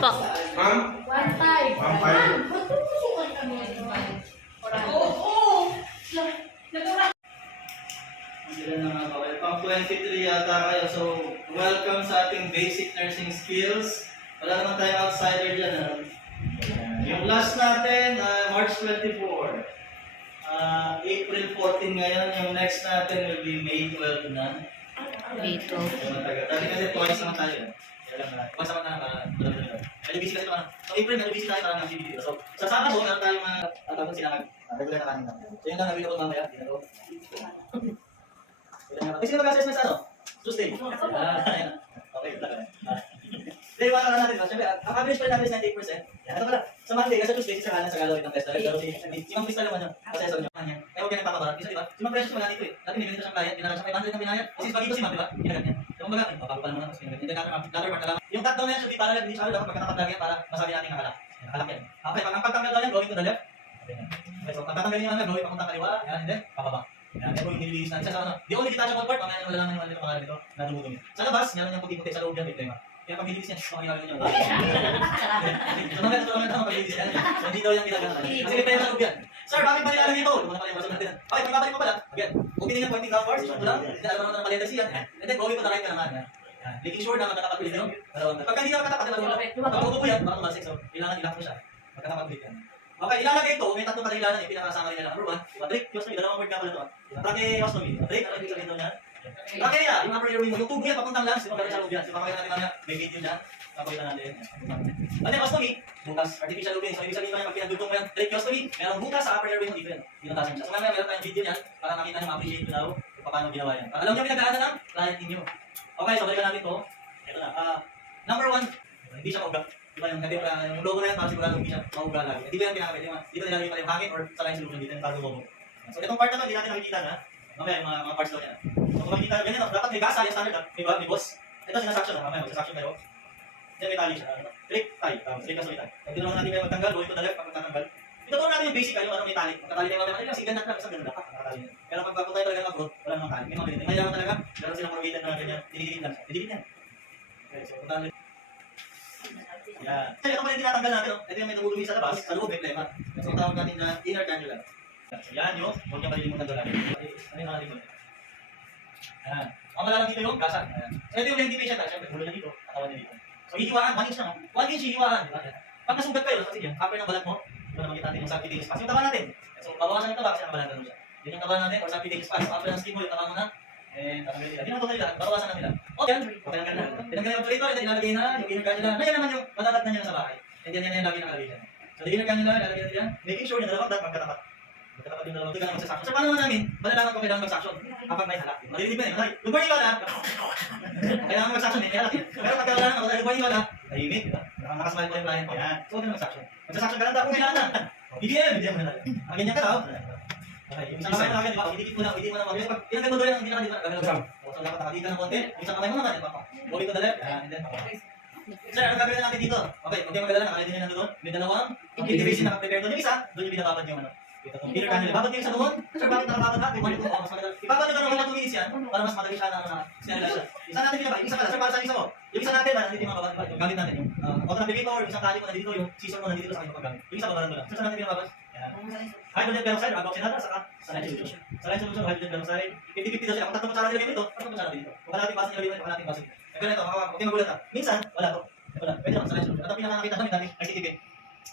po? Ma'am? One five. One five. Sila na mga kawalan. Pang 23 yata kayo. So, welcome sa ating basic nursing skills. Wala naman tayong outsider dyan. Ano? Yung last natin, ah, March 24. Ah, April 14 ngayon. Yung next natin will be May 12 na. Dito. So, matagal. Dati kasi twice naman tayo. Kaya lang na. Na. Uh, Medyo busy kasi parang. So, April, busy tayo parang ng CBD. So, sa Sabado, meron tayong mga tapos sila uh, regular na kanina. So, yun lang available mamaya. Hindi na to. Ay, sino mag-assessment sa ano? Tuesday. Ah, ayan. Okay, talaga. Ah. Day one na natin. Siyempre, ang average pa natin is 98%. Yan, ito pala. Sa Monday, kasi Tuesday, Sir Alan sa gagawin ng test. Pero si, si Ma'am Crystal naman yun. Assessor niyo. Kanya. Eh, huwag yan nagpapabara. Isa, di ba? Si Ma'am Precious wala dito eh. Dati ganito siyang client. Binaran siya 500 ng binayad. Kasi bagay ko si Ma'am, di ba? Ginagat niya. Yung baga, eh, babago pa naman ako. Kasi. Hindi ladder part na lang. Yung down na yan, should be parallel. Hindi siya dapat magkatapat yan para masabi natin ang kalak. Yan, kalak yan. Okay, pag ang pagtanggal daw yan, going to the left. Okay, so pag tatanggalin niyo naman, going papuntang kaliwa. Yan, and then, pababa. Yan, yan yung nililinis natin. Sa ano, the only detachable part, mamaya nyo malalaman yung ano yung pangalan nito, na dumudumi. Sa labas, meron yung puti-puti sa loob yan, may tema. Kaya pag nilinis yan, shh, mga ginagawa nyo. So mamaya sa mamaya naman pag nilinis. So hindi daw yan ginagawa. Kasi may tema sa loob yan. Sir, bakit ba nilalagay ito? Muna pala yung masunod natin. Okay, pag babalik mo pala, again, opening yung pointing downwards, short lang, hindi alam mo na maliit siya. And then going to the right ka naman. Yan. Making sure na yung dalawang. Pagka hindi ka magkatapat, pag upo po yan, baka tumalsik. So, kailangan ilak mo siya. Magkatapat ulit yan. Okay, ilalagay ito. May tatlong kadahilanan eh. Pinakasama nila. Number one, tracheostomy. Dalawang word nga pala ito. ah. Tracheostomy. Trach, ano ibig sabihin doon yan? Trachea, yung upper airway mo. Yung tubo yan, papuntang lungs. Yung sa loob yan. So, makakita natin mamaya, may video dyan. Pakita natin. Ano yung? Bukas. Artificial opening. So, ibig sabihin mamaya, pag pinagdugtong mo yan, tracheostomy, merong bukas sa upper airway mo dito yan. Pinatasan siya. So, mamaya meron tayong video niyan para makita niyo, ma-appreciate nyo daw kung paano ginawa yan. Para alam niyo pinagdaanan ng client ninyo. Okay, so balikan natin to. Ito na. Ah, number one, hindi siya mauga. Di ba yung, hindi pa, yung logo na yan, para sigurado hindi siya mauga lagi. Hindi ko yan pinakabit. Di ba? Dito nilalagay pala yung hangin or saline solution dito yung bago logo. So itong part na to, hindi natin nakikita na. Mamaya yung mga, mga parts daw niya. So kung makikita ganyan, no, dapat may gasa, yung standard ah. May, may boss. Ito sinasuction na, mamaya magsasaction kayo. Yan may tali siya. Ano? Trick, tie. Um, trick na sulitan. Pag tinulungan natin kayo magtanggal, to the left, pag magtatanggal. Ituturo natin yung basic, yung ano may tali. Magkatali tayo mamaya. Ano single nut lang, isang ganun dapat. Nakatali yan. Pero pag papunta tayo talaga ng abroad, wala namang tali. May mga ganyan. Kailangan talaga, meron silang corrugated na ganyan. Dinidikit lang. Dinidikit yan. Okay, so punta natin. Yan. Kasi ito pala yung tinatanggal natin. oh. Ito yung may tumulong sa labas. Sa loob may plema. So tawag natin na inner cannula. Yan yung, huwag niya malilimutan doon. Ano yung mga dito? Yan. Ang malalang dito yung gasan. Ayan. So ito yung lengthy patient. ah. Siyempre, ulo niya dito, katawan niya dito. So hihiwaan, 1 inch lang. oh. 1 inch hihiwaan. Diba? Pag nasugat kayo, kasi yan, upper ng balat mo, ito na makita natin yung subcutaneous fat. Yung taba natin. So babawasan yung taba kasi nakabalan ganun siya. Yun yung taba natin or subcutaneous fat. So upper ng skin mo, yung taba mo na, eh, tatanggalin nila. Hindi totally lahat, babawasan na nila. Okay, tanggal na. Tinanggal na yung and then ilalagay na yung cannula. Na yan naman yung matatat na niya na sa bahay. Then yan yan lagi nakalagay dyan. So the inner cannula, ilalagay natin yan. Making sure yung dalawang dot magkatapat. Magkatapat yung dalawang dot, ganun magsasaction. So paano naman namin, malalaman kung kailangan magsaction kapag may halak. Maririnig ba yun? Okay, Yung burning wala, kailangan magsaction eh, may halak. Pero pagka wala na, kapag yung burning wala, tahimik, di ba? Nakasmile po yung client ko. Yan. So, huwag ka na magsaction. Magsasaction ka lang daw kung kailangan na. BBM mo na lang. Ang ganyan ka daw. Okay, yung isang kamay mo namin, di ba? Idikit mo na, idikit mo na. Pag ilagay mo doon yan, hindi na kanina. Gagawin mo siya. So, dapat nakadika ng konti. Yung isang kamay mo naman, di ba? Going to the left. And then, Sir, ano gagawin natin dito? Okay, huwag kayong magalala, nakalagay din yan doon. May dalawang integration na prepare doon. Yung isa, doon yung binababad yung ano. Ito to. Peter Canel. Babad yung isa doon. Sir, bakit nakababad ha? May mali ko. Mas madali. Ibabad nyo naman ng 2 minutes yan para mas madali siya na na sinala siya. Isa natin binabad. Yung isa para sa isa mo. Yung natin, ah, nandito yung mga. Yung gamit natin. Yung uh, auto na or yung isang tali mo yung scissor mo nandito sa akin paggamit. Yung isa babalan mo lang. Sir, saan natin binababad? Yan. Hydrogen peroxide, agaw sinada, saka saline solution. Saline solution, hydrogen peroxide. 50-50 daw siya. Kung tatlong kutsara nilagay dito, tatlong kutsara dito. Kung kalating basa nilagay dito, basa dito. Eh, ganito, huwag kayong magulat ha. Minsan, wala to. Wala. Pwede lang, saline solution. At ang pinakakakita namin dati, ICTV.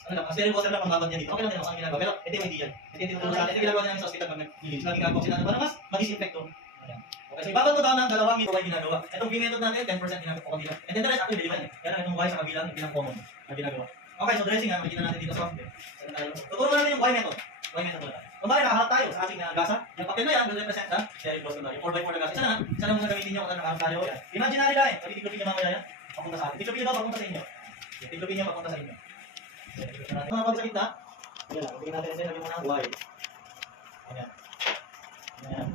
Ano lang, sterile water lang ang babad niya dito. Okay lang din ako sa ginagawa. Pero ito yung hindi yan. Ito yung tinutulong sa atin. Ito ginagawa namin sa hospital pag nag-release. Lagi kagawin sila para mas ma-disinfect to. Ayan. Okay, so ibabad mo daw ng dalawang ito ay ginagawa. Itong B method natin, 10% ginagawa po kanila. And then the rest actually deliver niya. Yan ang itong Y sa kabilang, pinang common na ginagawa. Okay, so dressing nga, makikita natin dito sa tayo? Tuturo natin yung Y method. Y method. Kung bakit nakaharap tayo sa ating uh, gasa, yung papel na yan will represent the cherry blossom na. Yung 4x4 na gasa. Isa na, isa na muna gamitin nyo kung saan nakaharap tayo. Imaginary line. Pag tiklopin nyo mamaya yan, papunta sa atin. Tiklopin nyo daw, papunta sa inyo. Tiklopin nyo, papunta sa inyo. Mga pag sa gitna, yan lang. Tingnan natin kasi sabi mo ng Y. Ayan. Ayan.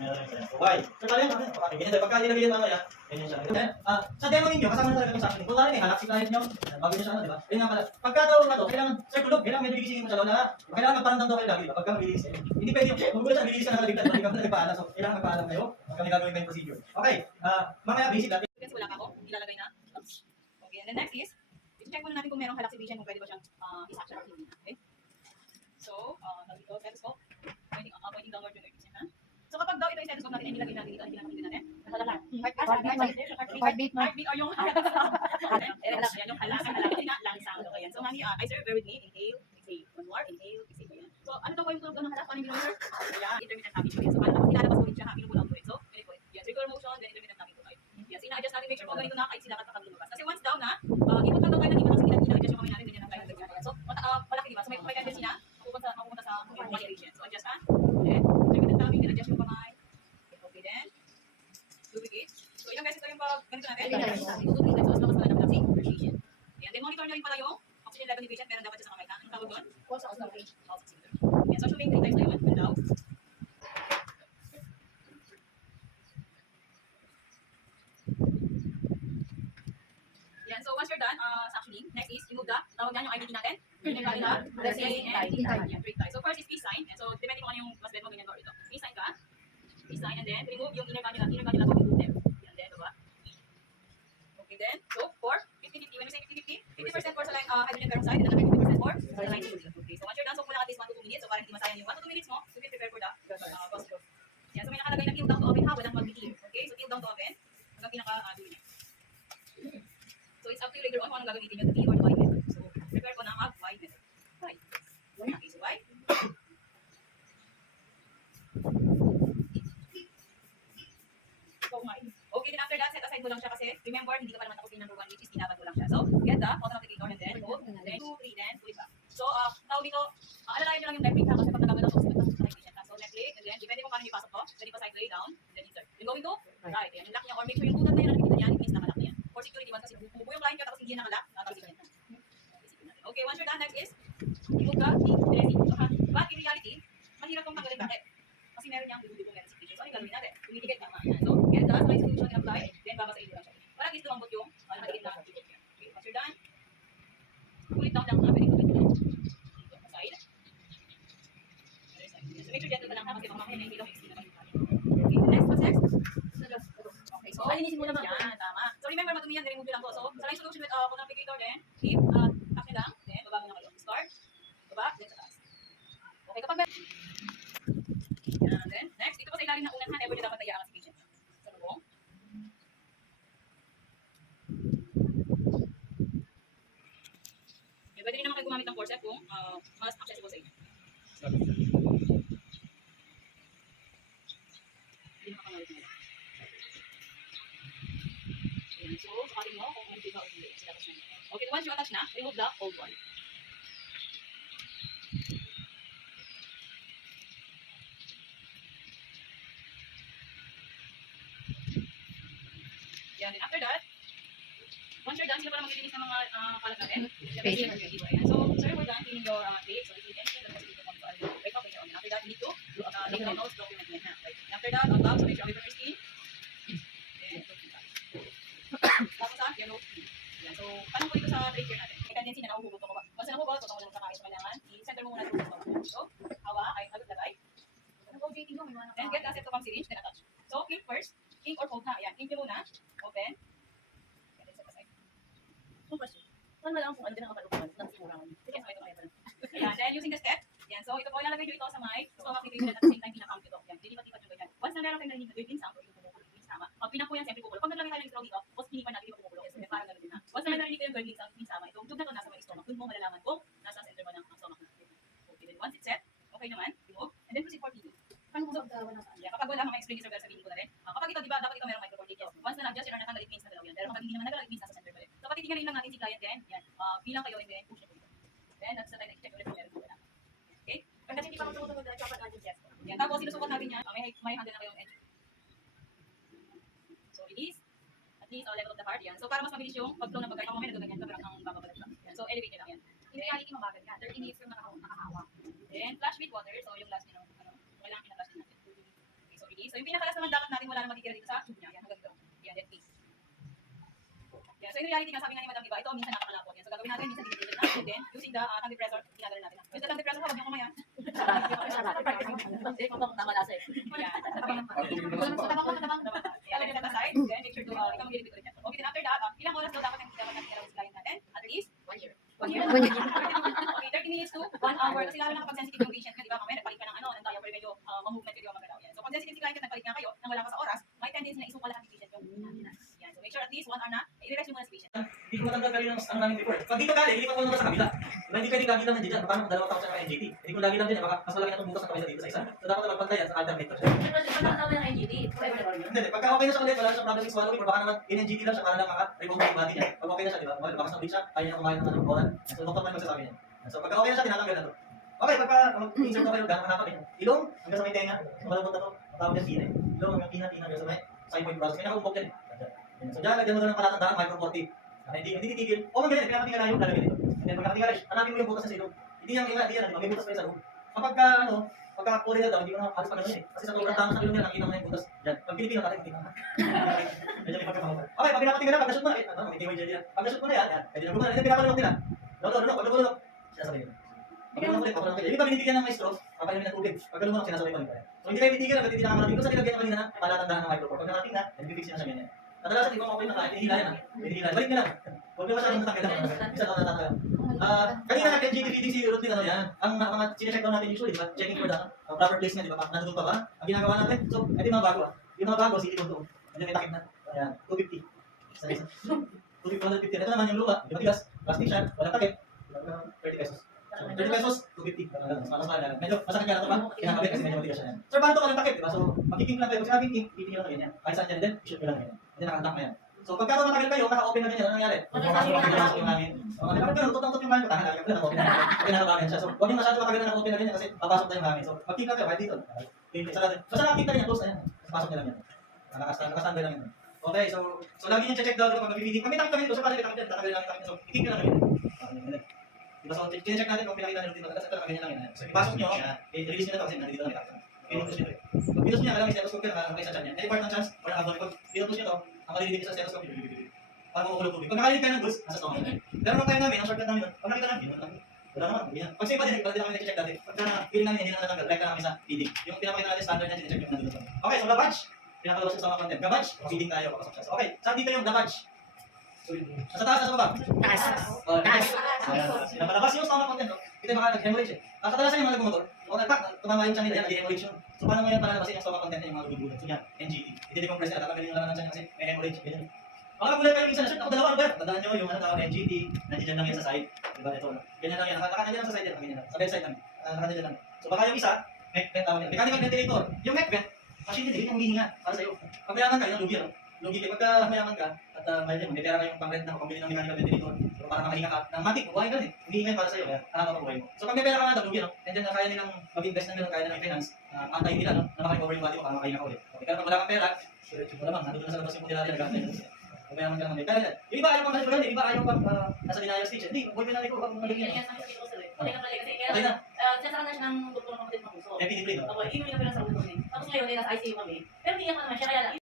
Meron rin sila. Y. So, pala yan. Okay, ganyan tayo. Pagka nilagay yan mamaya, ganyan siya. Ah, sa demo ninyo, kasama na talaga yung sa akin. Kung kaya may halak si client nyo, bago nyo siya, ano, di ba? Ayun nga pala. Pagka daw na to, kailangan, sir, kulog, kailangan may bigisingin mo sa lola. Kailangan magparandam daw kayo lagi, di ba? Pagka maglilis kayo. Hindi pwede yung, kung gulo siya, bililis ka na kaligtan, balik ka na nagpaalam. So, kailangan magpaalam kayo. Pagka may gagawin kayong procedure. Okay, ah, mamaya basic natin. Because wala pa ako, ilalagay na. Okay, and then next is, I-check muna natin kung merong halak si patient kung pwede ba siyang uh, at hindi. Okay? So, uh, tawag ito, stethoscope. Pointing, uh, pointing downward yung patient, ha? So, kapag daw ito yung stethoscope natin, ay nilagay natin dito, ay pinakapagin natin. Heartbeat, ma'am. Heartbeat or yung halak. Ayan, yung halak. Halak. Hindi na, lung sound. Okay, yan. So, mami, uh, I sir, bear with me. Inhale, exhale. One more, inhale, exhale. Ayan. So, ano daw po yung tunog ng halak? Paano yung sir? Ayan, intermittent yan. So, paano nilalabas ulit siya, ha? Pinupull out rin. So, very good. Yan, circular motion, then intermittent tapping po tayo. Yes, ina-adjust natin, make sure po ganito na kahit sila kapag lumabas. Kasi once down na, uh, ikot lang daw tayo ng ikot kasi ina-adjust yung kamay natin, ganyan ang tayo ganyan. So, mata, uh, malaki diba? So, may, tendency na, mapupunta, mapupunta sa region. So, adjust ha. Okay. Tapping, then adjust yung kamay. Okay, then, lubricate. So, ilang beses tayo yung pag ganito natin? Times. So, mas labas pala naman si appreciation. Monitor nyo rin pala yung oxygen level ni meron dapat sa kamay ka. Anong tawag doon? Pulse oximeter. Pulse oximeter. So, assuming three times na yun. Yan, so once you're done, uh, suctioning, next is remove the, tawag yan yung IBT natin. Yung kanila, the C and Three times. Yan, three times. So first is peace sign. And so depende kung ano yung mas bet mo, ganyan or ito. Peace sign ka. Peace sign and then remove yung inner cannula, inner cannula to remove them. Yan, then, diba? Okay, then, so for 50-50, when we say 50-50, 50% for sa line, uh, hydrogen peroxide, and another 50% for sa line. Okay, so once you're done, so kulang at least 1 to 2 minutes. So parang hindi masayang yung 1 to 2 minutes mo, so be prepared for the uh, post Yan, so may nakalagay na tilt down to oven ha, walang mag-clear. Okay, so tilt down to oven, hanggang pinaka uh, dulo niya. So it's up to you later on kung anong gagamitin nyo, the tea or the wine method. So prepare ko na mag wine method. Wine. Okay, so wine. So wine. Okay, then after that, set aside mo lang siya kasi remember, hindi ka pa naman tapos yung number one, which is binabad mo lang siya. So, get the bottom applicator and then go, and then two, three, then pull it back. So, uh, tawag dito, uh, alalayan nyo lang yung neck ha kasi pag nagagalaw ko, sila sa patient ha. So, left leg, and then depende kung paano ipasok to, pwede pa side way down, and then insert. Then going to, right, ayan, yung lock niya, or make sure yung tutat na yun, nakikita niya, it means nakalock na yan. For security one, kasi kung yung line ka tapos hindi niya nakalock, tatapos ka Okay, once you're done, next is, remove the dressing. So, ha, but in reality, mahirap kong tanggalin bakit? Kasi meron niyang dito meron secretion. So, ano gagawin natin? Tumitigit tama. Yan. So, get the slice solution and apply, then babasahin mo lang siya. Para at least lumambot yung uh, nakikita na. Okay, once you're done, pull it down lang. Ah, pwede ko dito. Dito, side. So, make sure gentle ka lang ha, kasi mamaya hindi lang explain na Okay, next? Okay, so, Alinisin mo naman. yan, tama. So, remember, madumi yan, remove nyo lang to. So, saline solution with uh, color applicator, then, keep, uh, action lang, then, baba mo na kayo. Start, baba, then sa taas. Okay, kapag may... Yan, then, next, dito po sa ilalim ng unan ha, never nyo dapat nayaan si patient. Sa lubong. Okay, pwede rin naman kayo gumamit ng forceps kung uh, mas accessible sa inyo. Hindi makakamawit mo. Sakaling mo kung ano ba o hindi. Sila na. Okay, once you attach na, remove the old one. Yan, then after that, once you're done, sino pala maglilinis ng mga uh, kalat natin? Patient. Ayan. So, sir, we're done cleaning your uh, tape. So, if you can see the to our break up later on. After that, you need to uh, take down notes, document ha? Right. And after that, on top, so make sure everything is clean. Then, document that. Tapos sa yellow tea. Tanong ko dito sa care natin. May tendency na nahuhugot ako ba? Once na nahuhugot, tutong mo lang sa kain. So, kailangan, i-center mo muna dito sa. So, hawa, ay, agad lagay. Then, get the acetopam syringe, then attach. So, ink first. Ink or fold na. Ayan, ink nyo muna. Open. And then, set aside. Ano lang kung ano din ang kapalupan ng. Sige, so ito kaya pala. Ayan, then using the step, yan, so ito po, ilalagay nyo ito sa mic, so application at the same time pinaka-count ito. Yan, dilipat-lipat nyo ganyan. Once na meron kayo narinig na gawin sound, or yung kumukulo, yung sama. Pag pinak po yan, siyempre kukulo. Pag naglagay tayo ng straw dito, tapos pinipan natin yung kumukulo, kasi parang gano'n din ha. Once na may narinig kayo yung gurgling sound, yung sama, itong tube na ito nasa may stomach, dun mo malalaman kung nasa center ba ng ang stomach natin. Okay, then once it's set, okay naman, remove, and then proceed for feeding. Paano kung sa wala sa Yeah, kapag wala, mga-explain ni Sir Bel, sabihin ko na rin. Ah, kapag ito, di ba, dapat ito merong microphone dito. Once na nag-adjust yun or natanggal, it means nagalaw yan. Pero kapag hindi naman nagalaw, it means nasa center patitingnan lang natin si client din. Yan. Ah, bilang kayo, and then push na ito. Then, the time na i-check ulit kung meron po wala. Okay? Kasi hindi pa tumutunog na dapat natin yes. Yan. Tapos, sinusukat natin yan. Ah, may, may handle na kayong edge. So, release. At least, uh, level of the heart. Yan. So, para mas mabilis yung pag-flow ng pagkain. Ako mamaya nagaganyan ka, pero ang bababalag lang. Yan. So, elevate nyo lang yan. In reality, mabagal ka. 30 minutes yung nakahawa. Then, flash with water. So, yung last nyo, ano, kailangan pinaflash din natin. Okay, so release. So, yung pinakalas naman dapat natin wala na matitira dito sa tube niya. Yan, hanggang dito. Yan, then please. So in reality nga, sabi nga ni Madam, diba, ito minsan nakakalapot. Yan, so gagawin natin, minsan dinidilit na. And then, using the uh, tongue depressor, ginagano natin. Use the tongue depressor, huwag niyo kumayan. Hindi ko tama lasa eh. Yan. Tabang ko, tabang. Let it aside. Then, make sure to, uh, ikaw ulit yan. Okay, then after that, uh, ilang oras daw dapat yung dapat natin sa client natin? At least, year. One year. okay, 30 minutes to 1 hour. Kasi lalo na kapag sensitive yung patient ka, di ba? Mamaya nagpalit ka ng ano, ng diaphragm medyo uh, ma-movement di ba magalaw yan. So, pag sensitive si client ka, nagpalit nga kayo, nang wala ka sa oras, may tendency na isuka lahat ng patient yung. So, make sure at least 1 hour na, i-relax mo muna si patient. Hindi ko matanda kanina ng ano namin before. Pag dito galing, ilipat ko naman sa kabila. Diba, hindi pwede lagi lang nandiyan dyan. Paano kung dalawang tao siya ng NGT? Hindi ko lagi lang dyan, baka mas malaki na itong butas ng kabila dito sa isa. So, dapat magpantayan sa alternator siya. Pero pag ng NGT, yun. Hindi, pagka okay na siya ulit, wala na siyang problem swallowing, baka naman in NGT lang siya para lang maka-remove yung body niya. Pag okay na siya, di ba? Okay, bakas na ulit siya, kaya niya kumain ng anong oral. So, doktor rin magsasabi niya. So, pagka okay na siya, tinatanggal na to. Okay, pagka mag-insert na kayo, gano'n hanapan niyo. Ilong, hanggang sa may tenga. So, malambot na to. Matawag niya sine. Ilong, hanggang pina, hanggang sa may side point process. May nakakumpok yan. Eh. So, dyan, lagyan mo doon ng palatandaan, micro 40. Ah, hindi, hindi titigil. O, magaling, pinakatingala yung lalagyan dito. And then, pagkatingala, hanapin mo yung butas sa ilong. Hindi yan, hindi yan, di ba? May butas pa yun sa loob. Kapag ka, ano, pagka kulay na daw, hindi mo na halos pa ganun eh. Kasi sa sobrang tama sa ilong niya, nakita mo na yung butas. Yan. Pag Pilipino, tatay, hindi na. Medyo may pagkakamukha. Okay, pag pinapatingala, pag nashoot mo na, eh, ano, may tiway jelly yan. Pag nashoot mo na yan, yan. Pwede na gumana. Hindi, pinapalunok nila. Lolo, lolo, pag lumulunok, sinasabi nila. Pag lumulok ulit, pag lumulok ulit. Hindi pa binibigyan ng maestro, papalimin ng tubig. Pag lumulok, sinasabi pa nila. So, hindi kayo titigil hindi nakakarating. Kung sa nilagyan na kanina na, palatandaan ng microphone. Pag nakarating na, then bibigyan na siya ganyan. Kadalasan, ikaw makuha yung nakain, hinihila yan ah. Hinihila. Balik nila. Huwag nyo masyadong matanggal lang. Isa lang natatanggal. Ah, kanina nag-NGT reading si Ruth din, ano yan? Ang mga mga sinecheck down natin usually, di ba? Checking for the uh, proper placement, di ba? Nandun pa ba? Ang ginagawa natin, so, ito yung mga bago ah. Yung mga bago, sige doon. Ano may takip na? Ayan, 250. Isa isa. 250, 150. Ito naman yung lupa, di ba tigas? Plastic siya, walang takip. 30 pesos. 30 pesos, 250. Mas mahal na. Medyo masakit ka na ito ba? Kinakabit kasi medyo matigas siya yan. Sir, paano ito walang takip, di ba? So, magkiking lang kayo. Pag sinabing king, titingin lang ganyan. Kahit saan dyan din, i-shoot lang ganyan. Hindi nakakantak na yan. So, pagka ito matagal kayo, naka-open na ganyan, ano nangyari? Pinapasok yung hangin. Okay, kapag ganun, tutong-tutong yung hangin, tahan lagi ka pala, naka-open na. Pinakabagan siya. So, huwag yung masyado matagal na naka-open na ganyan kasi papasok na yung hangin. So, mag-kick lang kayo, kahit dito. Okay, sa natin. Basta nakakita niya, close na yan. Pasok niya lang yan. Nakastanda lang yan. Okay, so, so lagi niyo check daw kapag mag-feeding. Kami takip kami so paano takip dyan? Tatanggalin namin takip. So, i-kick nyo lang. So, check natin kung pinakita nyo dito. Kasi ito, ganyan lang yan. So, ipasok nyo, i-release nyo na ito kasi nandito lang yung. Pinutos nyo ito. Pag pinutos nyo, alam yung stethoscope yun, nakalagay sa chan niya. Any part ng chance, or abdomen, pag pinutos nyo ito, ang malilinig sa stethoscope, para makulog tubig. Pag nakalilig kayo ng goods, nasa stomach nyo. Pero nung time namin, ang shortcut namin, pag nakita namin. Wala naman, hindi yan. Pag safe pa din, pag din kami nag-check dati. Pagka na, feeling namin, hindi na natanggal, direct na namin sa feeding. Yung pinapakita natin standard niya, chinecheck yung nandun sa Okay, so gabage. Pinakalabas yung sama content. Gabage, feeding tayo, papasok siya. Okay, saan dito yung gabage? Nasa taas, nasa baba? Taas. Oh, Taas. Napalabas yung stomach content, no? Ito yung mga nag-hemorrhage eh. Ah, kadalasan yung mga nagmumotor, o nagpak, tumama yung channel yan, nag-hemorrhage yun. So, paano mo yan palalabasin yung stomach content niya, yung mga gugulat? So, yan, NGT. Iti-decompress na, tatanggalin yung laman ng niya kasi may hemorrhage. Ganyan. Baka nagulat kayo minsan na, shit, ako dalawa, yan? Tandaan nyo yung ano tawag NGT, nandiyan lang yan sa side. Diba, ito. Ganyan lang yan, naka- naka lang sa side yan, ganyan lang. Sa bedside lang. Ah, Naka lang. So, baka yung isa, neck vent tawag yan. Mechanical ventilator. Yung neck vent, machine din, yun yung humihinga para sa'yo. Pag mayaman ka, yun ang lugi, ano? Lugi kayo. Pagka mayaman ka, at uh, may, may pera kayong pang-rent na pambili ng mechanical ventilator, so para makahinga ka, ng matik, buhay ka din. Humihinga para sa'yo, kaya hanap ang buhay mo. So pag may pera ka nga, lugi, no? And then, uh, kaya nilang mag-invest ng ganun, kaya nilang i-finance, uh, antayin nila, no? Na makarecover yung body mo para makahinga ka ulit. Okay, pero pag wala kang pera, diretso mo naman, nandun na sa labas yung puti natin, nagkakasin. Kung mayaman ka naman, yan. Yung iba ayaw pang kasi yung iba ayaw pang uh, nasa denial stage. Hindi, boyfriend natin ko, pag Kaya maligyan. kaya sa akin ko sir. Patay na pala kasi kaya Okay na, ah, sinasaka na siya ng doktor ng kapatid ng puso. epidemic, no? Ako, iiwan na pala sa ulo ko eh. Tapos ngayon, eh, nasa ICU kami. Pero hindi ako naman siya, kaya